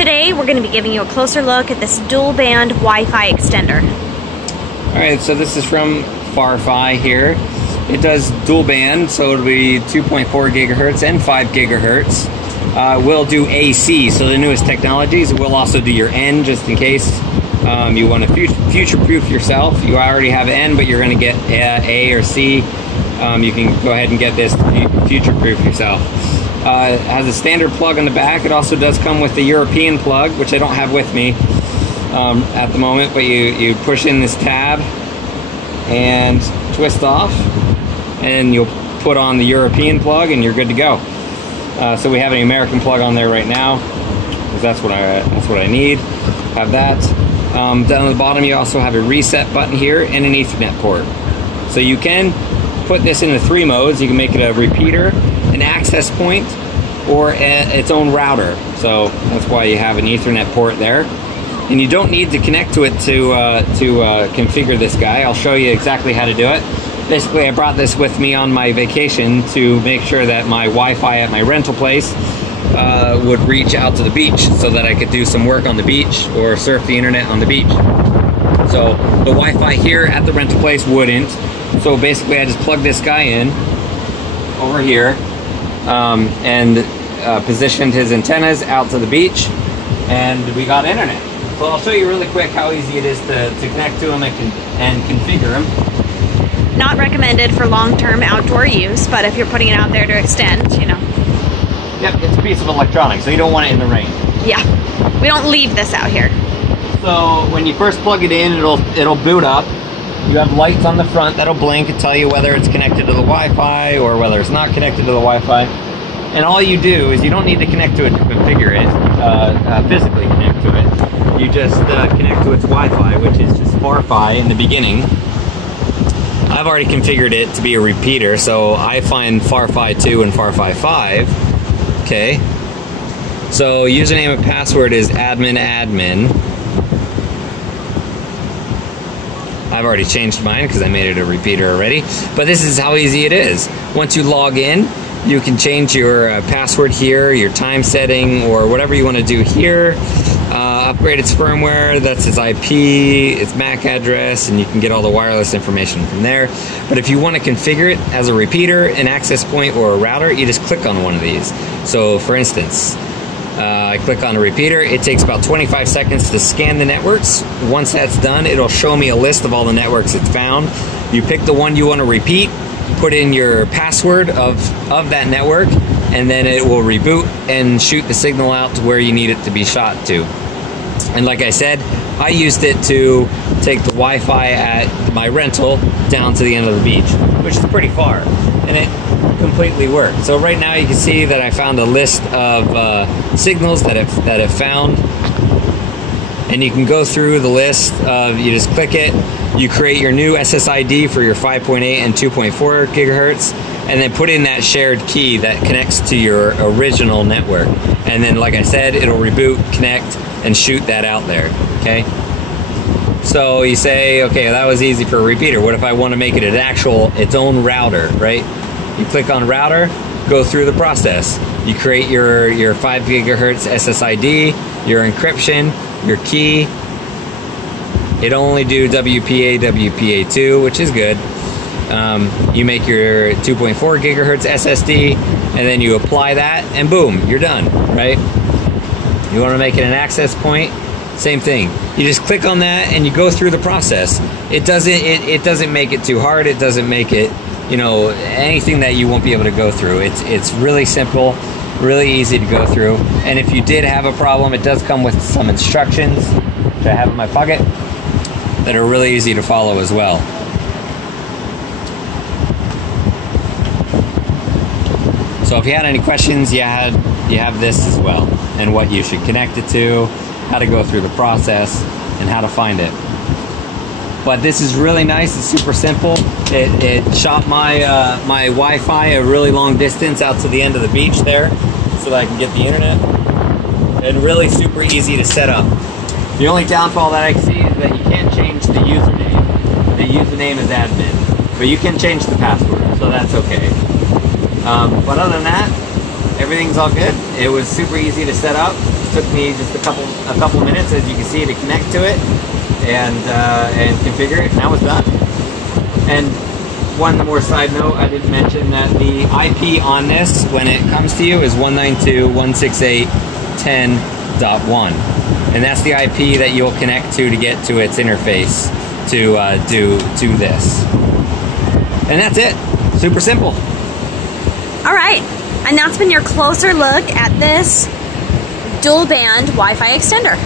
Today we're going to be giving you a closer look at this dual band Wi-Fi extender. Alright, so this is from Farfi here. It does dual band, so it'll be 2.4 gigahertz and 5 gigahertz. We'll do AC, so the newest technologies. We'll also do your N just in case you want to future-proof yourself. You already have N, but you're going to get A or C. You can go ahead and get this to future-proof yourself. It has a standard plug on the back. It also does come with the European plug, which I don't have with me at the moment, but you push in this tab and twist off, and you'll put on the European plug and you're good to go. So we have an American plug on there right now, because that's what I need. Have that. Down at the bottom you also have a reset button here and an Ethernet port. So you can put this into 3 modes. You can make it a repeater, an access point, or its own router. So that's why you have an Ethernet port there. And you don't need to connect to it to configure this guy. I'll show you exactly how to do it. Basically, I brought this with me on my vacation to make sure that my Wi-Fi at my rental place would reach out to the beach, so that I could do some work on the beach or surf the internet on the beach. So the Wi-Fi here at the rental place wouldn't. So basically I just plug this guy in over here and positioned his antennas out to the beach, and we got internet. So I'll show you really quick how easy it is to connect to them and configure them. Not recommended for long-term outdoor use, but if you're putting it out there to extend, you know. Yep, it's a piece of electronics, so you don't want it in the rain. Yeah, we don't leave this out here. So when you first plug it in, it'll boot up. You have lights on the front that'll blink and tell you whether it's connected to the Wi-Fi or whether it's not connected to the Wi-Fi. And all you do is you don't need to connect to it to configure it, physically connect to it. You just connect to its Wi-Fi, which is just Farfi in the beginning. I've already configured it to be a repeater, so I find Farfi 2 and Farfi 5. Okay. So username and password is admin. I've already changed mine because I made it a repeater already. But this is how easy it is. Once you log in, you can change your password here, your time setting, or whatever you want to do here. Upgrade its firmware, that's its IP, its MAC address, and you can get all the wireless information from there. But if you want to configure it as a repeater, an access point, or a router, you just click on one of these. So for instance, I click on a repeater. It takes about 25 seconds to scan the networks. Once that's done, it'll show me a list of all the networks it's found. You pick the one you want to repeat, put in your password of that network, and then it will reboot and shoot the signal out to where you need it to be shot to. And like I said, I used it to take the Wi-Fi at my rental down to the end of the beach, which is pretty far, and it completely worked. So right now you can see that I found a list of signals that I've found, and you can go through the list of, you just click it, you create your new SSID for your 5.8 and 2.4 gigahertz, and then put in that shared key that connects to your original network. And then, like I said, it'll reboot, connect, and shoot that out there, okay? So you say, okay, that was easy for a repeater. What if I want to make it its own router, right? You click on router, go through the process. You create your 5 gigahertz SSID, your encryption, your key. It'll only do WPA, WPA2, which is good. You make your 2.4 gigahertz SSD, and then you apply that, and boom, you're done, right? You want to make it an access point, same thing. You just click on that and you go through the process. It doesn't make it too hard. It doesn't make it, you know, anything that you won't be able to go through. It's really simple, really easy to go through. And if you did have a problem, it does come with some instructions, which I have in my pocket, that are really easy to follow as well. So if you had any questions, you have this as well, and what you should connect it to, how to go through the process, and how to find it. But this is really nice. It's super simple. It shot my my Wi-Fi a really long distance out to the end of the beach there, so that I can get the internet. And really super easy to set up. The only downfall that I see is that you can't change the username. The username is admin, but you can change the password, so that's okay. But other than that, everything's all good. It was super easy to set up. took me just a couple minutes, as you can see, to connect to it and configure it, and I was done. And one more side note, I didn't mention that the IP on this, when it comes to you, is 192.168.10.1, and that's the IP that you'll connect to get to its interface to do this. And that's it. Super simple. All right, and that's been your closer look at this dual band Wi-Fi extender.